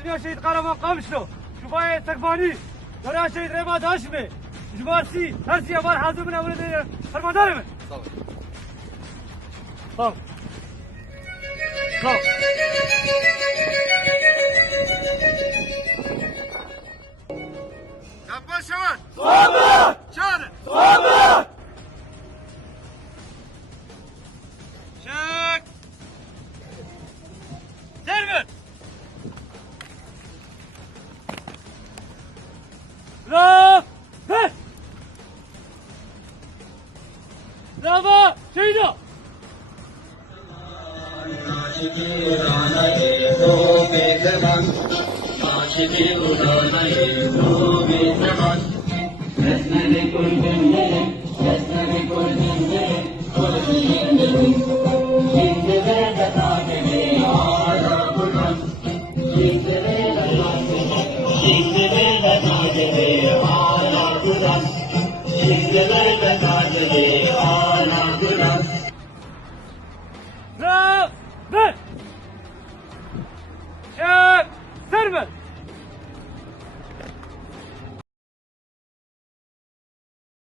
علمية شهيد قهرمان قامشلو شباية تكفاني ورا شهيد رماد هاشمي جبارسي هرسي أبار حاضر من أولاد فرماندار من صار صار Kapan Şaban! صابر Çağırın! صابر Çek! Servet! لا بس لافا شيدا لا بس شاك سرمل